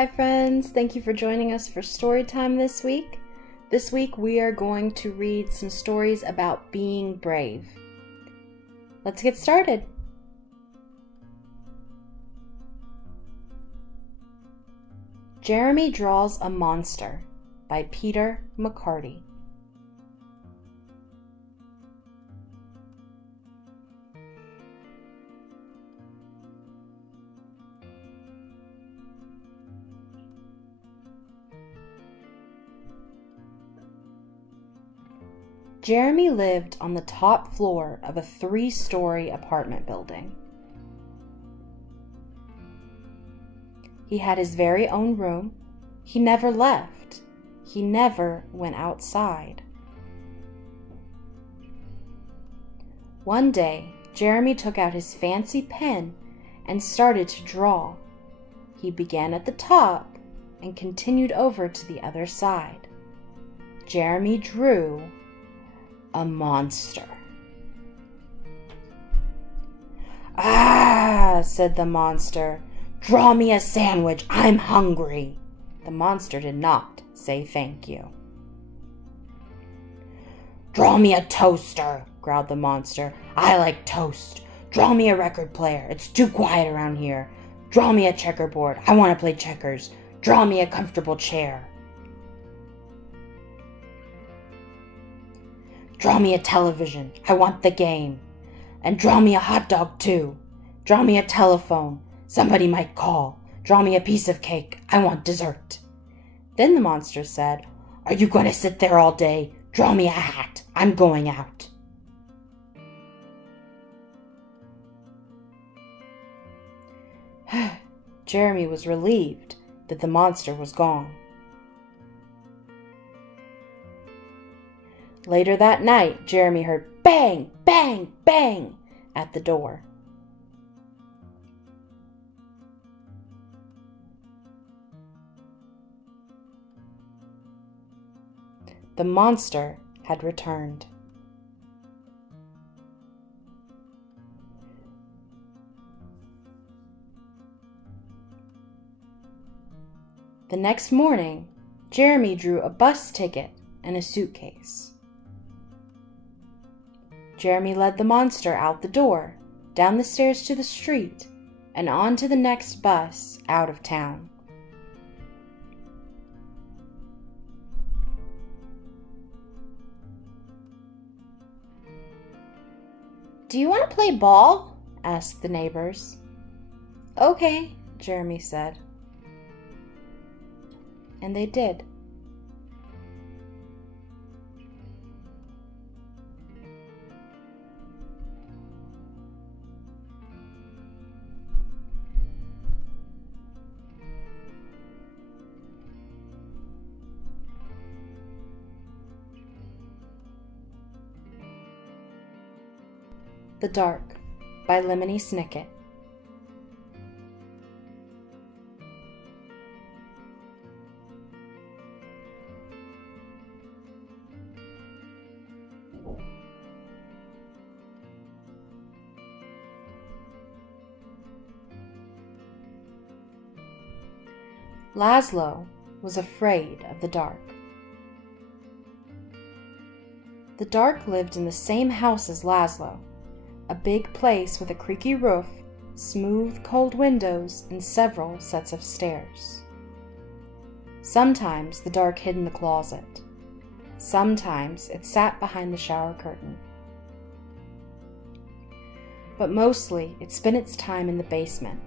Hi friends, thank you for joining us for Storytime this week. This week we are going to read some stories about being brave. Let's get started. Jeremy Draws a Monster by Peter McCarty. Jeremy lived on the top floor of a 3-story apartment building. He had his very own room. He never left. He never went outside. One day, Jeremy took out his fancy pen and started to draw. He began at the top and continued over to the other side. Jeremy drew a monster. "Ah," said the monster. "Draw me a sandwich. I'm hungry." The monster did not say thank you. "Draw me a toaster," growled the monster. "I like toast. Draw me a record player. It's too quiet around here. Draw me a checkerboard. I want to play checkers. Draw me a comfortable chair. Draw me a television. I want the game. And draw me a hot dog too. Draw me a telephone. Somebody might call. Draw me a piece of cake. I want dessert." Then the monster said, "Are you going to sit there all day? Draw me a hat. I'm going out." Jeremy was relieved that the monster was gone. Later that night, Jeremy heard bang, bang, bang at the door. The monster had returned. The next morning, Jeremy drew a bus ticket and a suitcase. Jeremy led the monster out the door, down the stairs to the street, and on to the next bus out of town. "Do you want to play ball?" asked the neighbors. "Okay," Jeremy said. And they did. The Dark by Lemony Snicket. Laszlo was afraid of the dark. The dark lived in the same house as Laszlo, a big place with a creaky roof, smooth, cold windows, and several sets of stairs. Sometimes the dark hid in the closet. Sometimes it sat behind the shower curtain. But mostly it spent its time in the basement.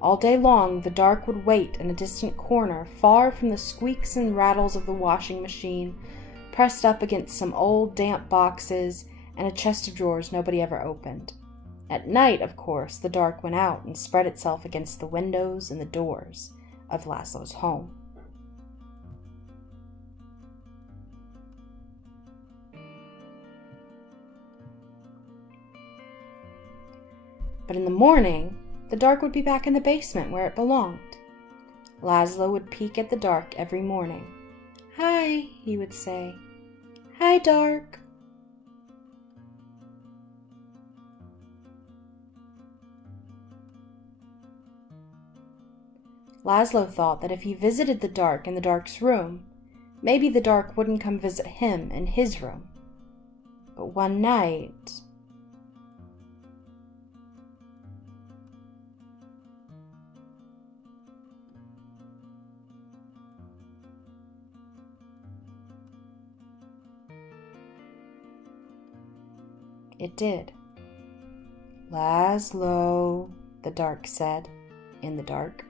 All day long the dark would wait in a distant corner, far from the squeaks and rattles of the washing machine, pressed up against some old damp boxes and a chest of drawers nobody ever opened. At night, of course, the dark went out and spread itself against the windows and the doors of Laszlo's home. But in the morning, the dark would be back in the basement where it belonged. Laszlo would peek at the dark every morning. "Hi," he would say. "Hi, dark." Laszlo thought that if he visited the dark in the dark's room, maybe the dark wouldn't come visit him in his room. But one night... It did. "Laszlo," the dark said, in the dark.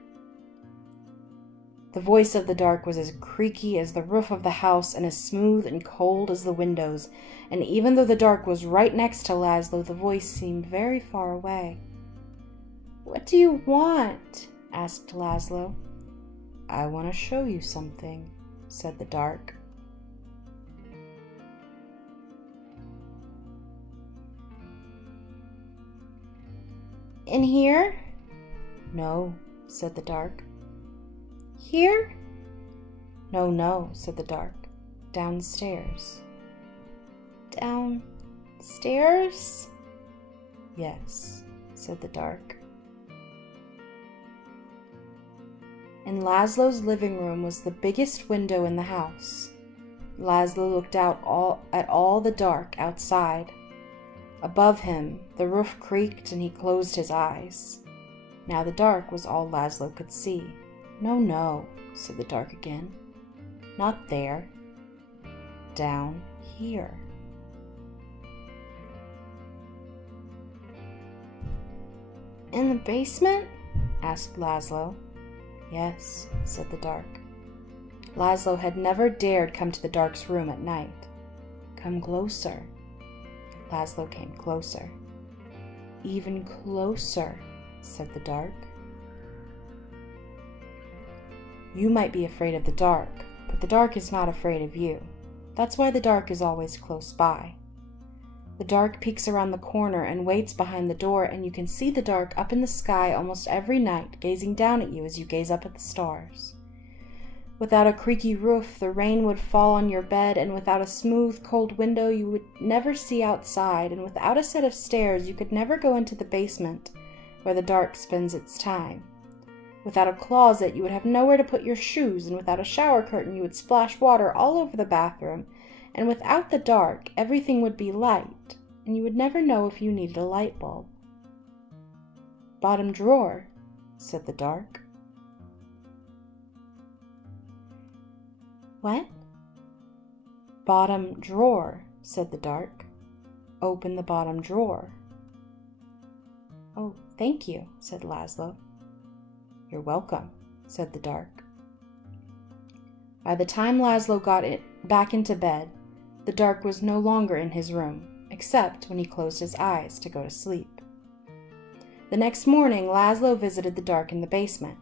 The voice of the dark was as creaky as the roof of the house and as smooth and cold as the windows, and even though the dark was right next to Laszlo, the voice seemed very far away. "What do you want?" asked Laszlo. "I want to show you something," said the dark. "In here?" "No," said the dark. "Here?" "No, no," said the dark. "Downstairs." "Downstairs?" "Yes," said the dark. In Laszlo's living room was the biggest window in the house. Laszlo looked out at all the dark outside. Above him, the roof creaked and he closed his eyes. Now the dark was all Laszlo could see. "No, no," said the dark again. "Not there. Down here." "In the basement?" asked Laszlo. "Yes," said the dark. Laszlo had never dared come to the dark's room at night. "Come closer." Laszlo came closer. "Even closer," said the dark. You might be afraid of the dark, but the dark is not afraid of you. That's why the dark is always close by. The dark peeks around the corner and waits behind the door, and you can see the dark up in the sky almost every night, gazing down at you as you gaze up at the stars. Without a creaky roof, the rain would fall on your bed, and without a smooth, cold window, you would never see outside, and without a set of stairs, you could never go into the basement, where the dark spends its time. Without a closet, you would have nowhere to put your shoes, and without a shower curtain, you would splash water all over the bathroom, and without the dark, everything would be light, and you would never know if you needed a light bulb. "Bottom drawer," said the dark. "What?" "Bottom drawer," said the dark. "Open the bottom drawer." "Oh, thank you," said Laszlo. "You're welcome," said the dark. By the time Laszlo got back into bed, the dark was no longer in his room, except when he closed his eyes to go to sleep. The next morning, Laszlo visited the dark in the basement.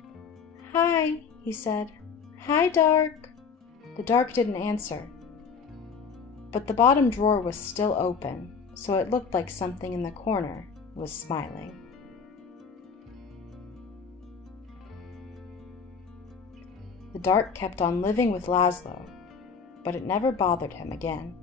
"Hi," he said. "Hi, dark." The dark didn't answer, but the bottom drawer was still open, so it looked like something in the corner was smiling. The dark kept on living with Laszlo, but it never bothered him again.